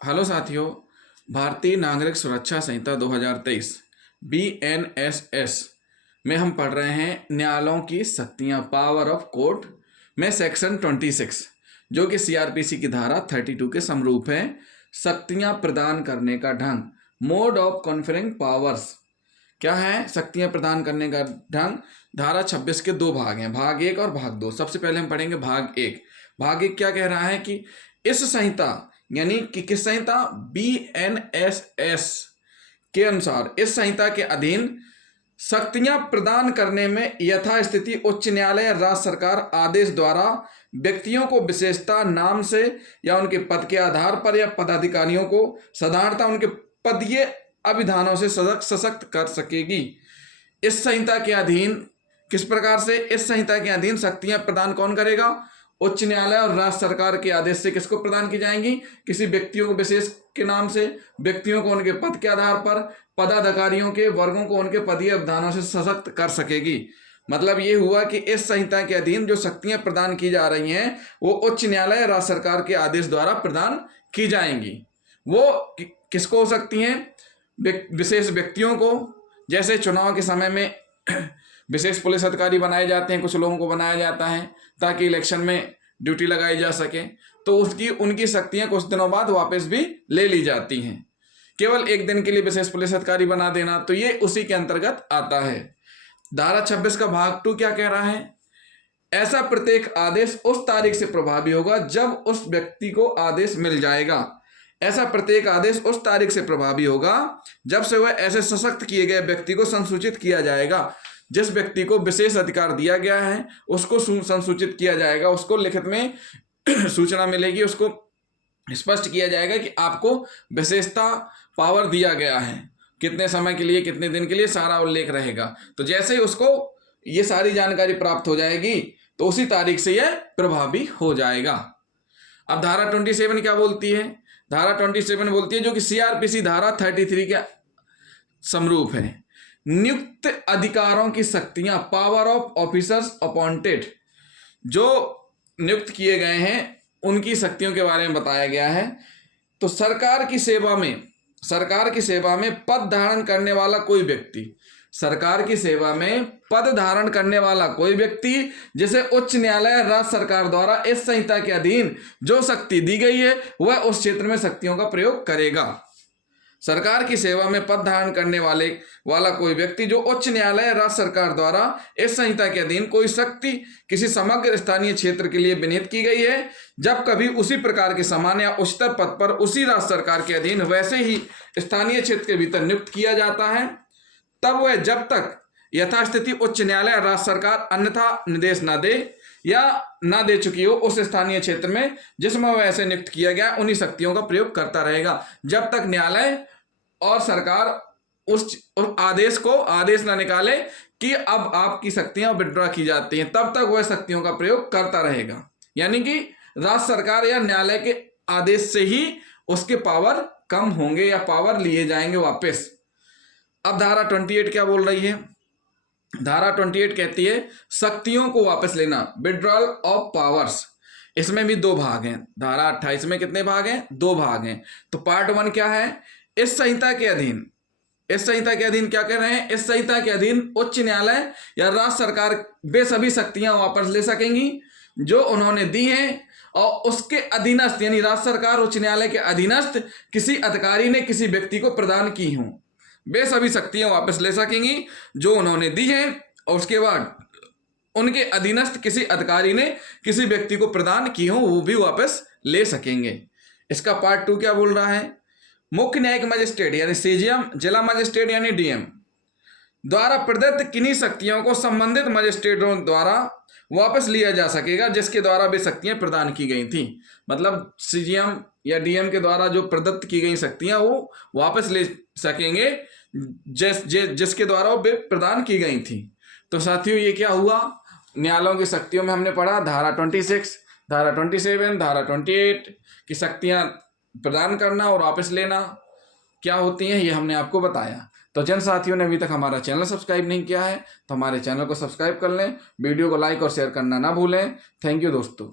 Hello साथियों, भारतीय नागरिक सुरक्षा संहिता 2023 BNSS में हम पढ़ रहे हैं न्यायालयों की शक्तियां, पावर ऑफ कोर्ट में सेक्शन 26 जो कि सीआरपीसी की धारा 32 के समरूप है। शक्तियां प्रदान करने का ढंग, मोड ऑफ कॉन्फरिंग पावर्स। क्या है शक्तियां प्रदान करने का ढंग? धारा 26 के दो भाग हैं, भाग 1 और भाग 2। सबसे पहले हम पढ़ेंगे भाग 1। भाग 1 क्या कह रहा है कि इस संहिता यानी कि किस संहिता? BNSS के अनुसार इस संहिता के अधीन शक्तियां प्रदान करने में यथास्थिति उच्च न्यायालय या राज्य सरकार आदेश द्वारा व्यक्तियों को विशेषता नाम से या उनके पद के आधार पर या पदाधिकारियों को साधारणतः उनके पदीय अभिधानों से सशक्त कर सकेगी। इस संहिता के अधीन किस प्रकार से? इस संहिता के अधीन शक्तियां प्रदान कौन करेगा? उच्च न्यायालय और राज्य सरकार के आदेश से किसको प्रदान की जाएंगी? किसी व्यक्तियों को विशेष के नाम से, व्यक्तियों को उनके पद के आधार पर, पदाधिकारियों के वर्गों को उनके पदीय अवधानों से सशक्त कर सकेगी। मतलब ये हुआ कि इस संहिता के अधीन जो शक्तियां प्रदान की जा रही हैं वो उच्च न्यायालय राज्य सरकार के आदेश द्वारा प्रदान की जाएंगी। वो किसको हो सकती हैं? विशेष व्यक्तियों को, जैसे चुनाव के समय में विशेष पुलिस अधिकारी बनाए जाते हैं, कुछ लोगों को बनाया जाता है ताकि इलेक्शन में ड्यूटी लगाई जा सके, तो उनकी शक्तियां कुछ दिनों बाद वापस भी ले ली जाती हैं। केवल एक दिन के लिए विशेष पुलिस अधिकारी बना देना, तो ये उसी के अंतर्गत आता है। धारा 26 का भाग 2 क्या कह रहा है? ऐसा प्रत्येक आदेश उस तारीख से प्रभावी होगा जब उस व्यक्ति को आदेश मिल जाएगा। ऐसा प्रत्येक आदेश उस तारीख से प्रभावी होगा जब से वह ऐसे सशक्त किए गए व्यक्ति को संसूचित किया जाएगा। जिस व्यक्ति को विशेष अधिकार दिया गया है उसको संसूचित किया जाएगा, उसको लिखित में सूचना मिलेगी, उसको स्पष्ट किया जाएगा कि आपको विशेषता पावर दिया गया है, कितने समय के लिए, कितने दिन के लिए, सारा उल्लेख रहेगा। तो जैसे ही उसको ये सारी जानकारी प्राप्त हो जाएगी तो उसी तारीख से यह प्रभावी हो जाएगा। अब धारा 27 क्या बोलती है? धारा 27 बोलती है, जो कि सीआरपीसी धारा 33 के समरूप है, नियुक्त अधिकारों की शक्तियां, पावर ऑफ ऑफिसर्स अपॉइंटेड, जो नियुक्त किए गए हैं उनकी शक्तियों के बारे में बताया गया है। तो सरकार की सेवा में पद धारण करने वाला कोई व्यक्ति, सरकार की सेवा में पद धारण करने वाला कोई व्यक्ति जिसे उच्च न्यायालय राज्य सरकार द्वारा इस संहिता के अधीन जो शक्ति दी गई है वह उस क्षेत्र में शक्तियों का प्रयोग करेगा। सरकार की सेवा में पद धारण करने वाला कोई व्यक्ति जो उच्च न्यायालय राज्य सरकार द्वारा इस संहिता के अधीन कोई शक्ति किसी समग्र स्थानीय क्षेत्र के लिए विनियुक्त की गई है, जब कभी उसी प्रकार के समान या उच्चतर पद पर उसी राज्य सरकार के अधीन वैसे ही स्थानीय क्षेत्र के भीतर नियुक्त किया जाता है, तब वह जब तक यथास्थिति उच्च न्यायालय राज्य सरकार अन्यथा निर्देश न दे या ना दे चुकी हो उस स्थानीय क्षेत्र में जिसमें वह ऐसे नियुक्त किया गया उन्हीं शक्तियों का प्रयोग करता रहेगा, जब तक न्यायालय और सरकार उस आदेश ना निकाले कि अब आपकी शक्तियां विड्रॉ की जाती हैं, तब तक वह शक्तियों का प्रयोग करता रहेगा। यानी कि राज्य सरकार या न्यायालय के आदेश से ही उसके पावर कम होंगे या पावर लिए जाएंगे वापस। अब धारा 28 क्या बोल रही है? धारा 28 कहती है शक्तियों को वापस लेना, विड्रॉल ऑफ पावर्स। इसमें भी दो भाग हैं। धारा 28 में कितने भाग हैं? दो भाग हैं। तो पार्ट 1 क्या है? इस संहिता के अधीन क्या कह रहे हैं? इस संहिता के अधीन उच्च न्यायालय या राज्य सरकार वे सभी शक्तियां वापस ले सकेंगी जो उन्होंने दी हैं और उसके अधीनस्थ यानी राज्य सरकार उच्च न्यायालय के अधीनस्थ किसी अधिकारी ने किसी व्यक्ति को प्रदान की हों, वे सभी शक्तियां वापस ले सकेंगी जो उन्होंने दी हैं और उसके बाद उनके अधीनस्थ किसी अधिकारी ने किसी व्यक्ति को प्रदान की हो वो भी वापस ले सकेंगे। इसका पार्ट 2 क्या बोल रहा है? मुख्य न्यायिक मजिस्ट्रेट यानी सीजीएम, जिला मजिस्ट्रेट यानी डीएम द्वारा प्रदत्त किन्हीं शक्तियों को संबंधित मजिस्ट्रेटों द्वारा वापस लिया जा सकेगा जिसके द्वारा वे शक्तियां प्रदान की गई थी। मतलब सीजीएम या डीएम के द्वारा जो प्रदत्त की गई शक्तियां वो वापस ले सकेंगे जिसके द्वारा वो प्रदान की गई थी। तो साथियों ये क्या हुआ? न्यायालयों की शक्तियों में हमने पढ़ा धारा 26, धारा 27, धारा 28 की शक्तियां प्रदान करना और वापस लेना क्या होती हैं ये हमने आपको बताया। तो जिन साथियों ने अभी तक हमारा चैनल सब्सक्राइब नहीं किया है तो हमारे चैनल को सब्सक्राइब कर लें, वीडियो को लाइक और शेयर करना ना भूलें। थैंक यू दोस्तों।